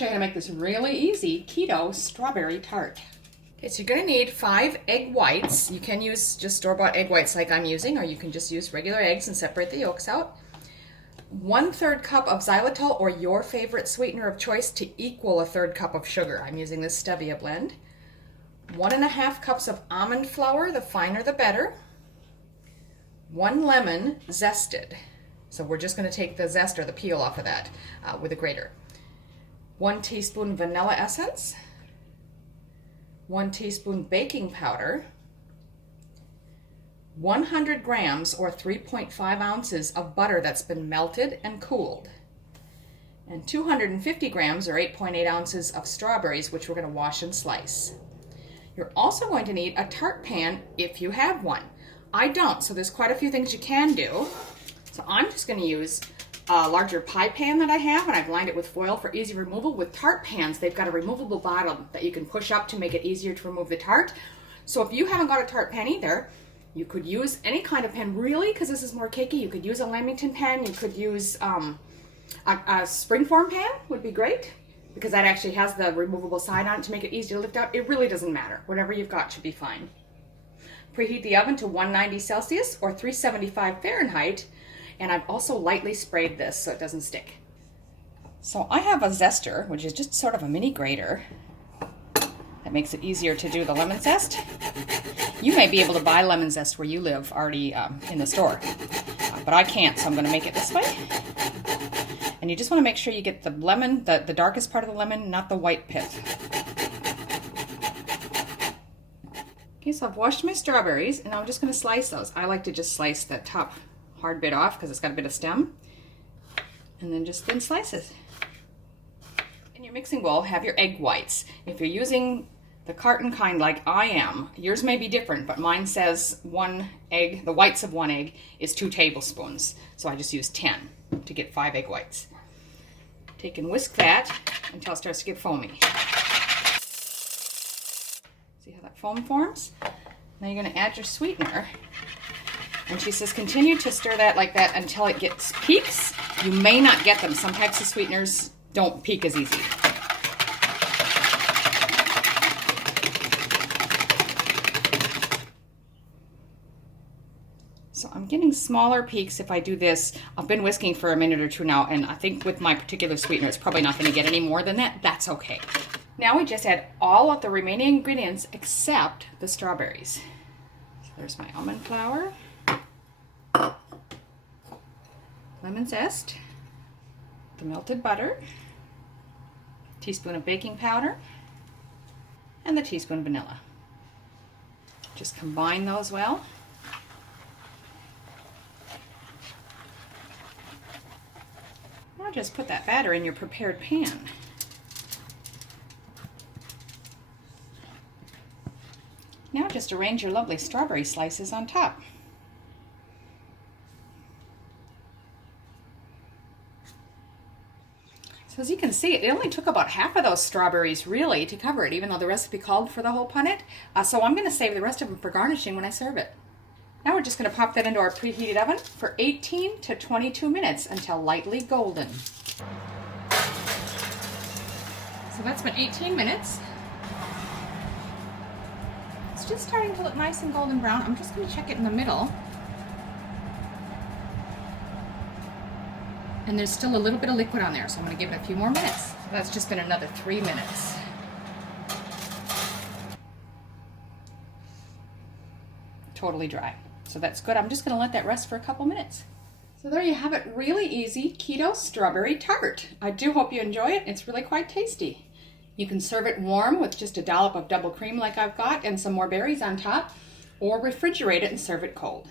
show you how to make this really easy Keto Strawberry Tart. Okay, so you're going to need 5 egg whites. You can use just store-bought egg whites like I'm using, or you can just use regular eggs and separate the yolks out. 1/3 cup of xylitol or your favorite sweetener of choice to equal 1/3 cup of sugar. I'm using this stevia blend. 1½ cups of almond flour, the finer the better. 1 lemon zested. So we're just going to take the zest or the peel off of that with a grater. 1 teaspoon vanilla essence. 1 teaspoon baking powder. 100 grams or 3.5 ounces of butter that's been melted and cooled. And 250 grams or 8.8 ounces of strawberries, which we're going to wash and slice. You're also going to need a tart pan if you have one. I don't, so there's quite a few things you can do. So I'm just going to use a larger pie pan that I have, and I've lined it with foil for easy removal. With tart pans, they've got a removable bottom that you can push up to make it easier to remove the tart. So if you haven't got a tart pan either, you could use any kind of pan, really, because this is more cakey. You could use a Lamington pan. You could use a springform pan would be great, because that actually has the removable side on it to make it easy to lift out. It really doesn't matter. Whatever you've got should be fine. Preheat the oven to 190 Celsius or 375 Fahrenheit, and I've also lightly sprayed this so it doesn't stick. So I have a zester, which is just sort of a mini grater that makes it easier to do the lemon zest. You may be able to buy lemon zest where you live already in the store, but I can't, so I'm going to make it this way. And you just want to make sure you get the lemon, the darkest part of the lemon, not the white pith. Okay, so I've washed my strawberries, and I'm just going to slice those. I like to just slice the top hard bit off because it's got a bit of stem, and then just thin slices. In your mixing bowl, have your egg whites. If you're using the carton kind like I am, yours may be different, but mine says 1 egg, the whites of 1 egg is 2 tablespoons. So I just use 10 to get 5 egg whites. Take and whisk that until it starts to get foamy. See how that foam forms? Now you're going to add your sweetener. And she says continue to stir that like that until it gets peaks. You may not get them. Some types of sweeteners don't peak as easy. So I'm getting smaller peaks if I do this. I've been whisking for a minute or two now, and I think with my particular sweetener, it's probably not going to get any more than that. That's okay. Now we just add all of the remaining ingredients except the strawberries. So there's my almond flour, lemon zest, the melted butter, teaspoon of baking powder, and the teaspoon of vanilla. Just combine those well. Now just put that batter in your prepared pan. Now just arrange your lovely strawberry slices on top. So as you can see, it only took about half of those strawberries really to cover it, even though the recipe called for the whole punnet. So I'm going to save the rest of them for garnishing when I serve it. Now we're just going to pop that into our preheated oven for 18 to 22 minutes until lightly golden. So that's been 18 minutes. It's just starting to look nice and golden brown. I'm just going to check it in the middle. And there's still a little bit of liquid on there, so I'm going to give it a few more minutes. So that's just been another 3 minutes. Totally dry. So that's good. I'm just going to let that rest for a couple minutes. So there you have it, really easy Keto Strawberry Tart. I do hope you enjoy it. It's really quite tasty. You can serve it warm with just a dollop of double cream like I've got and some more berries on top, or refrigerate it and serve it cold.